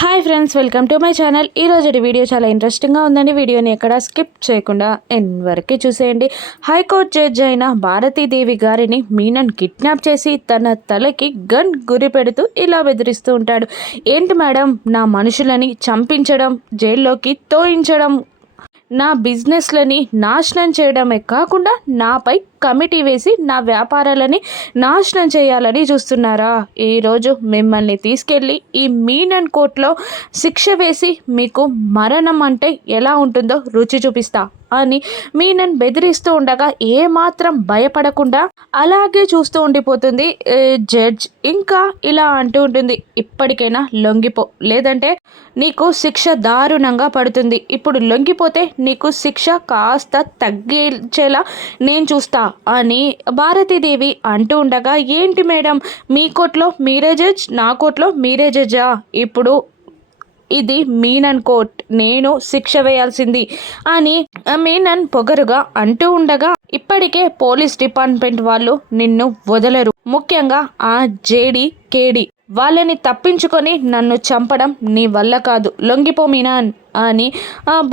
Hi friends, welcome to my channel. ఈరోజు video చాలా ఇంట్రెస్టింగ్గా ఉందండి. వీడియోని ఎక్కడ స్కిప్ చేయకుండా ఎండ్ వరకు చూసేయండి. హైకోర్టు జడ్జి అయిన భారతీదేవి గారిని మీనన్ కిడ్నాప్ చేసి తన తలకి గన్ గురి పెడుతూ ఇలా బెదిరిస్తూ ఉంటాడు. ఏంటి మేడం, నా మనుషులని చంపించడం, జైల్లోకి తోయించడం, నా బిజినెస్లని నాశనం చేయడమే కాకుండా నాపై కమిటీ వేసి నా వ్యాపారాలని నాశనం చేయాలని చూస్తున్నారా? ఈరోజు మిమ్మల్ని తీసుకెళ్ళి ఈ మీనన్ కోర్టులో శిక్ష వేసి మీకు మరణం అంటే ఎలా ఉంటుందో రుచి చూపిస్తా అని మీనన్ బెదిరిస్తూ ఉండగా ఏమాత్రం భయపడకుండా అలాగే చూస్తూ ఉండిపోతుంది జడ్జ్. ఇంకా ఇలా అంటూ ఉంటుంది, ఇప్పటికైనా లొంగిపో, లేదంటే నీకు శిక్ష దారుణంగా పడుతుంది. ఇప్పుడు లొంగిపోతే నీకు శిక్ష కాస్త తగ్గించేలా నేను చూస్తా అని భారతీదేవి అంటూ ఉండగా, ఏంటి మేడం, మీ కోర్టులో మీరే జడ్జ్, నా కోర్టులో మీరే జడ్జా? ఇప్పుడు ఇది మీనన్ కోర్ట్, నేను శిక్ష వేయాల్సింది అని మీనన్ పొగరుగా అంటూ ఉండగా, ఇప్పటికే పోలీస్ డిపార్ట్మెంట్ వాళ్ళు నిన్ను వదలరు, ముఖ్యంగా ఆ జేడి కేడి వాళ్ళని తప్పించుకొని నన్ను చంపడం నీ వల్ల కాదు, లొంగిపో మీనన్ అని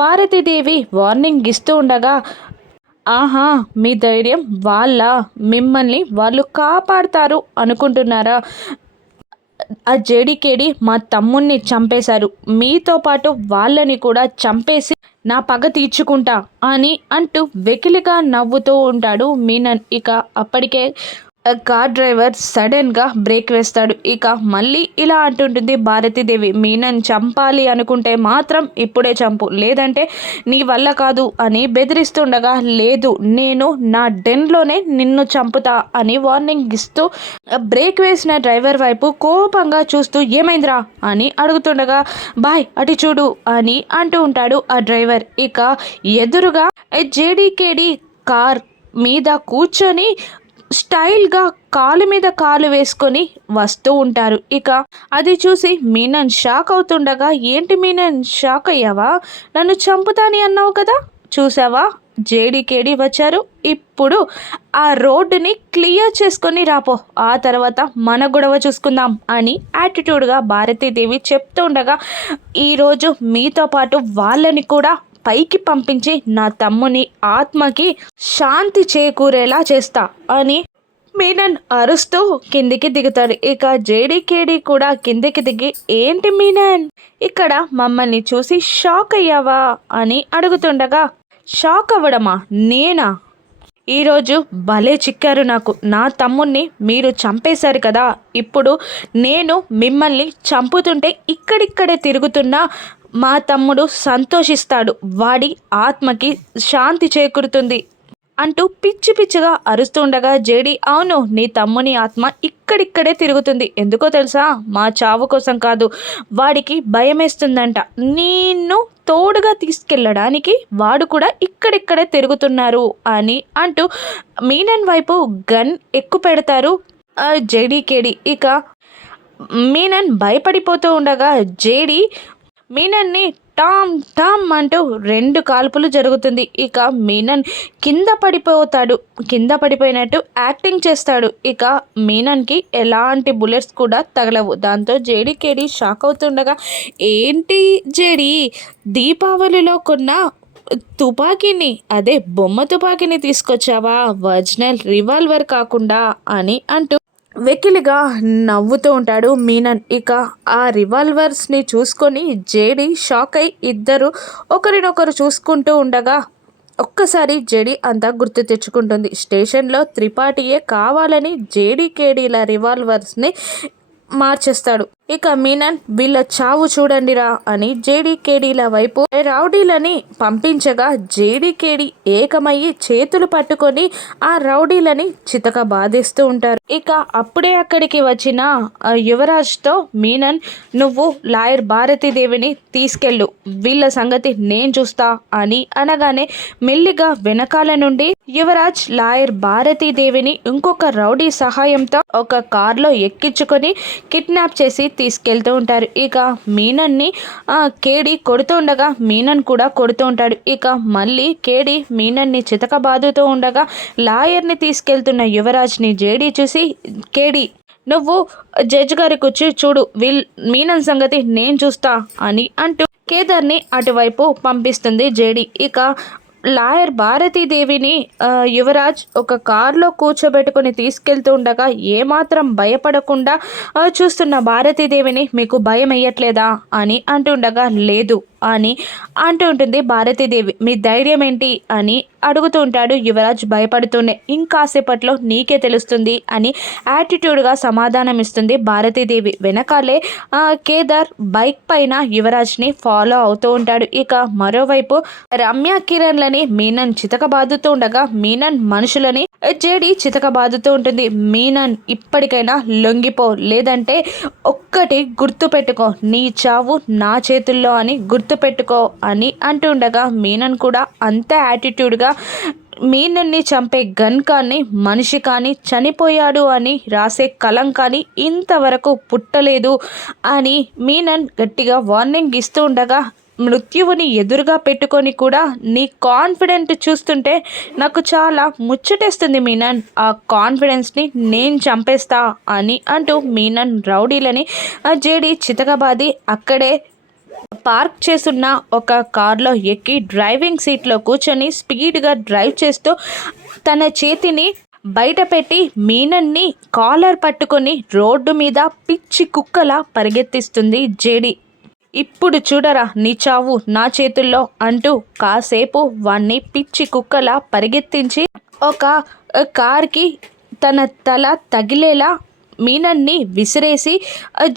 భారతీదేవి వార్నింగ్ ఇస్తూ ఉండగా, ఆహా, మీ ధైర్యం వాళ్ళ, మిమ్మల్ని వాళ్ళు కాపాడుతారు అనుకుంటున్నారా? ఆ జేడీకేడి మా తమ్ముణ్ణి చంపేశారు, మీతో పాటు వాళ్ళని కూడా చంపేసి నా పగ తీర్చుకుంటా అని అంటూ వెకిలిగా నవ్వుతూ ఉంటాడు మీనన్. ఇక అప్పటికే కార్ డ్రైవర్ సడన్గా బ్రేక్ వేస్తాడు. ఇక మళ్ళీ ఇలా అంటుంటుంది భారతీదేవి, మీనన్ చంపాలి అనుకుంటే మాత్రం ఇప్పుడే చంపు, లేదంటే నీ వల్ల కాదు అని బెదిరిస్తుండగా, లేదు నేను నా డెన్లోనే నిన్ను చంపుతా అని వార్నింగ్ ఇస్తూ బ్రేక్ వేసిన డ్రైవర్ వైపు కోపంగా చూస్తూ, ఏమైందిరా అని అడుగుతుండగా, బాయ్ అటు చూడు అని అంటూ ఉంటాడు ఆ డ్రైవర్. ఇక ఎదురుగా జేడీకేడి కార్ మీద కూర్చొని స్టైల్గా కాలు మీద కాలు వేసుకొని వస్తూ ఉంటారు. ఇక అది చూసి మీనన్ షాక్ అవుతుండగా, ఏంటి మీనన్ షాక్ అయ్యావా? నన్ను చంపుతాని అన్నావు కదా, చూసావా జేడీకేడి వచ్చారు, ఇప్పుడు ఆ రోడ్డుని క్లియర్ చేసుకొని రాపో, ఆ తర్వాత మన గొడవ చూసుకుందాం అని యాటిట్యూడ్గా భారతీదేవి చెప్తూ ఉండగా, ఈరోజు మీతో పాటు వాళ్ళని కూడా పైకి పంపించి నా తమ్ముని ఆత్మకి శాంతి చేకూరేలా చేస్తా అని మీనన్ అరుస్తూ కిందికి దిగుతారు. ఇక జేడీకేడి కూడా కిందికి దిగి, ఏంటి మీనన్ ఇక్కడ మమ్మల్ని చూసి షాక్ అయ్యావా అని అడుగుతుండగా, షాక్ అవ్వడమా, నేనా? ఈరోజు భలే చిక్కారు నాకు, నా తమ్ముణ్ణి మీరు చంపేశారు కదా, ఇప్పుడు నేను మిమ్మల్ని చంపుతుంటే ఇక్కడిక్కడే తిరుగుతున్న మా తమ్ముడు సంతోషిస్తాడు, వాడి ఆత్మకి శాంతి చేకూరుతుంది అంటూ పిచ్చి పిచ్చిగా అరుస్తుండగా జేడి, అవును నీ తమ్ముని ఆత్మ ఇక్కడిక్కడే తిరుగుతుంది, ఎందుకో తెలుసా? మా చావు కోసం కాదు, వాడికి భయమేస్తుందంట, నిన్ను తోడుగా తీసుకెళ్ళడానికి వాడు కూడా ఇక్కడిక్కడే తిరుగుతున్నారు అని అంటూ మీనన్ వైపు గన్ ఎక్కువ పెడతారు జేడీకేడి. ఇక మీనన్ భయపడిపోతూ ఉండగా జేడి మీనన్ని టామ్ టామ్ అంటూ 2 కాల్పులు జరుగుతుంది. ఇక మీనన్ కింద పడిపోతాడు, కింద పడిపోయినట్టు యాక్టింగ్ చేస్తాడు. ఇక మీనన్కి ఎలాంటి బుల్లెట్స్ కూడా తగలవు. దాంతో జేడీకేడి షాక్ అవుతుండగా, ఏంటి జేడి, దీపావళిలో కొన్న తుపాకీని, అదే బొమ్మ తుపాకీని తీసుకొచ్చావా, ఒరిజినల్ రివాల్వర్ కాకుండా అని అంటూ వెకిలిగా నవ్వుతూ ఉంటాడు మీనన్. ఇక ఆ రివాల్వర్స్ని చూసుకొని జేడి షాక్ అయి ఇద్దరు ఒకరినొకరు చూసుకుంటూ ఉండగా ఒక్కసారి జేడి అంతా గుర్తు తెచ్చుకుంటుంది. స్టేషన్లో త్రిపాఠియే కావాలని జేడీకేడీల రివాల్వర్స్ని మార్చేస్తాడు. ఇక మీనన్, వీళ్ళ చావు చూడండిరా అని జేడీకేడీల వైపు రౌడీలని పంపించగా జేడీకేడి ఏకమయ్యి చేతులు పట్టుకొని ఆ రౌడీలని చితక బాధిస్తూ ఉంటారు. ఇక అప్పుడే అక్కడికి వచ్చిన యువరాజ్తో మీనన్, నువ్వు లాయర్ భారతీదేవిని తీసుకెళ్ళు, వీళ్ళ సంగతి నేను చూస్తా అని అనగానే మెల్లిగా వెనకాల నుండి యువరాజ్ లాయర్ భారతీదేవిని ఇంకొక రౌడీ సహాయంతో ఒక కార్లో ఎక్కించుకొని కిడ్నాప్ చేసి తీసుకెళ్తూ ఉంటారు. ఇక మీనన్ని కేడి కొడుతూ ఉండగా మీనన్ కూడా కొడుతూ ఉంటాడు. ఇక మళ్ళీ కేడి మీనన్ని చితక బాదుతూ ఉండగా లాయర్ని తీసుకెళ్తున్న యువరాజ్ని జేడి చూసి, కేడి నువ్వు జడ్జి గారికి వచ్చి చూడు, మీనన్ సంగతి నేను చూస్తా అని అంటూ కేదార్ని అటువైపు పంపిస్తుంది జేడి. ఇక లాయర్ భారతీదేవిని యువరాజ్ ఒక కారులో కూర్చోబెట్టుకుని తీసుకెళ్తూ ఉండగా ఏమాత్రం భయపడకుండా చూస్తున్న భారతీదేవిని, మీకు భయం వేయట్లేదా అని అంటుండగా, లేదు అని అంటూ ఉంటుంది భారతీదేవి. మీ ధైర్యం ఏంటి అని అడుగుతూ ఉంటాడు యువరాజ్ భయపడుతూనే. ఇంకాసేపట్లో నీకే తెలుస్తుంది అని యాటిట్యూడ్గా సమాధానం ఇస్తుంది భారతీదేవి. వెనకాలే కేదార్ బైక్ పైన యువరాజ్ని ఫాలో అవుతూ ఉంటాడు. ఇక మరోవైపు రమ్య కిరణ్లని మీనన్ చితకబాదుతూ ఉండగా మీనన్ మనుషులని జేడి చితకబాదుతూ ఉంటుంది. మీనన్ ఇప్పటికైనా లొంగిపో, లేదంటే ఒక్కటి గుర్తుపెట్టుకో, నీ చావు నా చేతుల్లో అని గుర్తుపెట్టుకో అని అంటుండగా మీనన్ కూడా అంతే యాటిట్యూడ్గా మీనన్ని చంపే గన్ కానీ మనిషి కానీ చనిపోయాడు అని రాసే కలం కానీ ఇంతవరకు పుట్టలేదు అని మీనన్ గట్టిగా వార్నింగ్ ఇస్తూ ఉండగా, మృత్యువుని ఎదురుగా పెట్టుకొని కూడా నీ కాన్ఫిడెంట్ చూస్తుంటే నాకు చాలా ముచ్చటేస్తుంది మీనన్, ఆ కాన్ఫిడెన్స్ని నేను చంపేస్తా అని అంటూ మీనన్ రౌడీలని జేడి చితకబాది అక్కడే పార్క్ చేసున్న ఒక కార్లో ఎక్కి డ్రైవింగ్ సీట్లో కూర్చొని స్పీడ్గా డ్రైవ్ చేస్తూ తన చేతిని బయట పెట్టి మీనన్ని కాలర్ పట్టుకొని రోడ్డు మీద పిచ్చి కుక్కలా పరిగెత్తిస్తుంది జేడి. ఇప్పుడు చూడరా నీ చావు నా చేతుల్లో అంటూ కాసేపు వాణ్ణి పిచ్చి కుక్కలా పరిగెత్తించి ఒక కార్కి తన తల తగిలేలా మీనన్ని విసిరేసి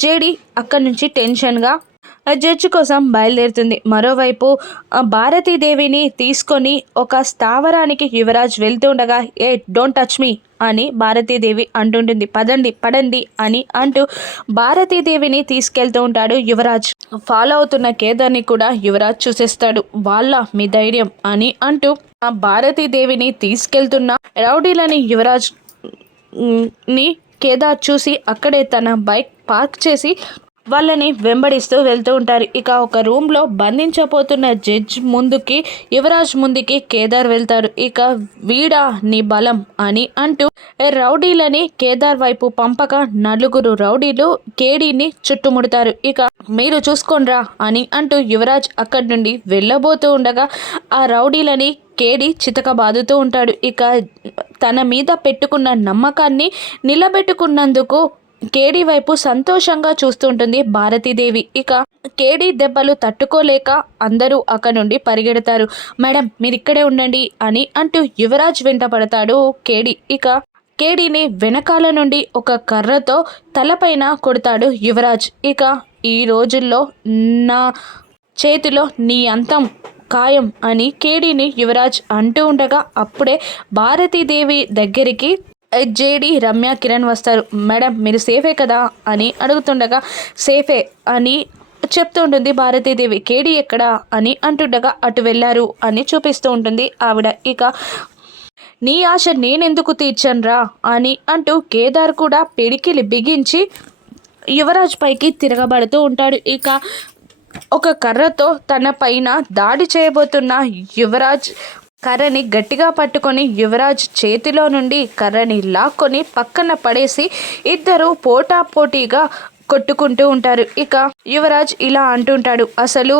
జేడి అక్కడి నుంచి టెన్షన్గా జడ్జి కోసం బయలుదేరుతుంది. మరోవైపు భారతీదేవిని తీసుకొని ఒక స్థావరానికి యువరాజ్ వెళ్తూ ఉండగా, ఏ డోంట్ టచ్ మీ అని భారతీదేవి అంటుంటుంది. పదండి పడండి అని అంటూ భారతీదేవిని తీసుకెళ్తూ ఉంటాడు యువరాజ్. ఫాలో అవుతున్న కేదార్ని కూడా యువరాజ్ చూసేస్తాడు. వాళ్ళ మీ ధైర్యం అని అంటూ ఆ భారతీదేవిని తీసుకెళ్తున్న రౌడీలని యువరాజ్ ని కేదార్ చూసి అక్కడే తన బైక్ పార్క్ చేసి వాళ్ళని వెంబడిస్తూ వెళ్తూ ఉంటారు. ఇక ఒక రూమ్లో బంధించబోతున్న జడ్జ్ ముందుకి యువరాజ్ ముందుకి కేదార్ వెళ్తారు. ఇక వీడా నీ బలం అని అంటూ రౌడీలని కేదార్ వైపు పంపగా నలుగురు రౌడీలు కేడీని చుట్టుముడతారు. ఇక మీరు చూసుకోండ్రా అని అంటూ యువరాజ్ అక్కడి నుండి వెళ్ళబోతూ ఉండగా ఆ రౌడీలని కేడి చితకబాదుతూ ఉంటాడు. ఇక తన మీద పెట్టుకున్న నమ్మకాన్ని నిలబెట్టుకున్నందుకు కేడీ వైపు సంతోషంగా చూస్తుంటుంది భారతీదేవి. ఇక కేడీ దెబ్బలు తట్టుకోలేక అందరూ అక్కడ నుండి పరిగెడతారు. మేడం మీరు ఇక్కడే ఉండండి అని అంటూ యువరాజ్ వెంట పడతాడు కేడీ. ఇక కేడీని వెనకాల నుండి ఒక కర్రతో తలపైన కొడతాడు యువరాజ్. ఇక ఈ రోజుల్లో నా చేతిలో నీ అంతం ఖాయం అని కేడీని యువరాజ్ అంటూ ఉండగా అప్పుడే భారతీదేవి దగ్గరికి జేడి రమ్య కిరణ్ వస్తారు. మేడం మీరు సేఫే కదా అని అడుగుతుండగా, సేఫే అని చెప్తూ ఉంటుంది భారతీదేవి. కేడీ ఎక్కడా అని అంటుండగా అటు వెళ్ళారు అని చూపిస్తూ ఉంటుంది ఆవిడ. ఇక నీ ఆశ నేనెందుకు తీర్చనురా అని అంటూ కేదార్ కూడా పిడికిలి బిగించి యువరాజ్ పైకి తిరగబడుతూ ఉంటాడు. ఇక ఒక కర్రతో తన పైన దాడి చేయబోతున్న యువరాజ్ కర్రని గట్టిగా పట్టుకొని యువరాజ్ చేతిలో నుండి కర్రని లాక్కొని పక్కన పడేసి ఇద్దరు పోటాపోటీగా కొట్టుకుంటూ ఉంటారు. ఇక యువరాజ్ ఇలా అంటుంటాడు, అసలు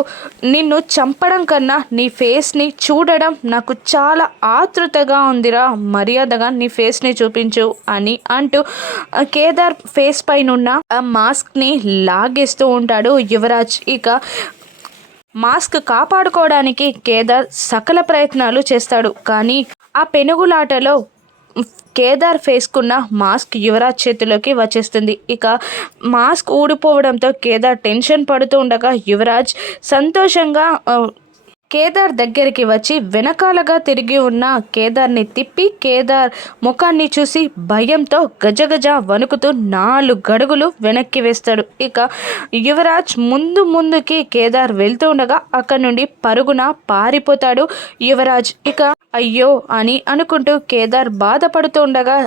నిన్ను చంపడం కన్నా నీ ఫేస్ని చూడడం నాకు చాలా ఆతృతగా ఉందిరా, మర్యాదగా నీ ఫేస్ని చూపించు అని అంటూ కేదార్ ఫేస్ పైన ఉన్న మాస్క్ని లాగేస్తూ ఉంటాడు యువరాజ్. ఇక మాస్క్ కాపాడుకోవడానికి కేదార్ సకల ప్రయత్నాలు చేస్తాడు. కానీ ఆ పెనుగులాటలో కేదార్ ఫేస్కున్న మాస్క్ యువరాజ్ చేతిలోకి వచ్చేస్తుంది. ఇక మాస్క్ ఊడిపోవడంతో కేదార్ టెన్షన్ పడుతూ ఉండగా యువరాజ్ సంతోషంగా కేదార్ దగ్గరికి వచ్చి వెనకాలగా తిరిగి ఉన్న కేదార్ని తిప్పి కేదార్ ముఖాన్ని చూసి భయంతో గజగజ వణుకుతూ 4 అడుగులు వెనక్కి వేస్తాడు. ఇక యువరాజ్ ముందుకి కేదార్ వెళ్తూ ఉండగా అక్కడి నుండి పరుగున పారిపోతాడు యువరాజ్. ఇక అయ్యో అని అనుకుంటూ కేదార్ బాధపడుతూ ఉండగా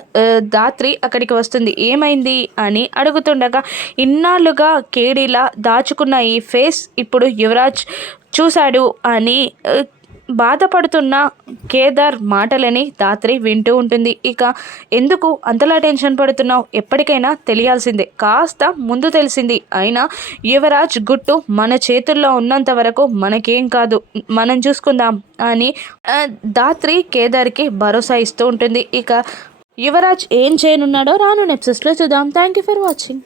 దాత్రి అక్కడికి వస్తుంది. ఏమైంది అని అడుగుతుండగా, ఇన్నాళ్ళుగా కేడీలా దాచుకున్న ఈ ఫేస్ ఇప్పుడు యువరాజ్ చూశాడు అని బాధపడుతున్న కేదార్ మాటలని ధాత్రి వింటూ ఉంటుంది. ఇక ఎందుకు అంతలా టెన్షన్ పడుతున్నావు, ఎప్పటికైనా తెలియాల్సిందే, కాస్త ముందు తెలిసింది, అయినా యువరాజ్ గుట్టు మన చేతుల్లో ఉన్నంత వరకు మనకేం కాదు, మనం చూసుకుందాం అని ధాత్రి కేదార్కి భరోసా ఇస్తూ ఉంటుంది. ఇక యువరాజ్ ఏం చేయనున్నాడో రాను ఎపిసోడ్స్లో చూద్దాం. Thank you for watching.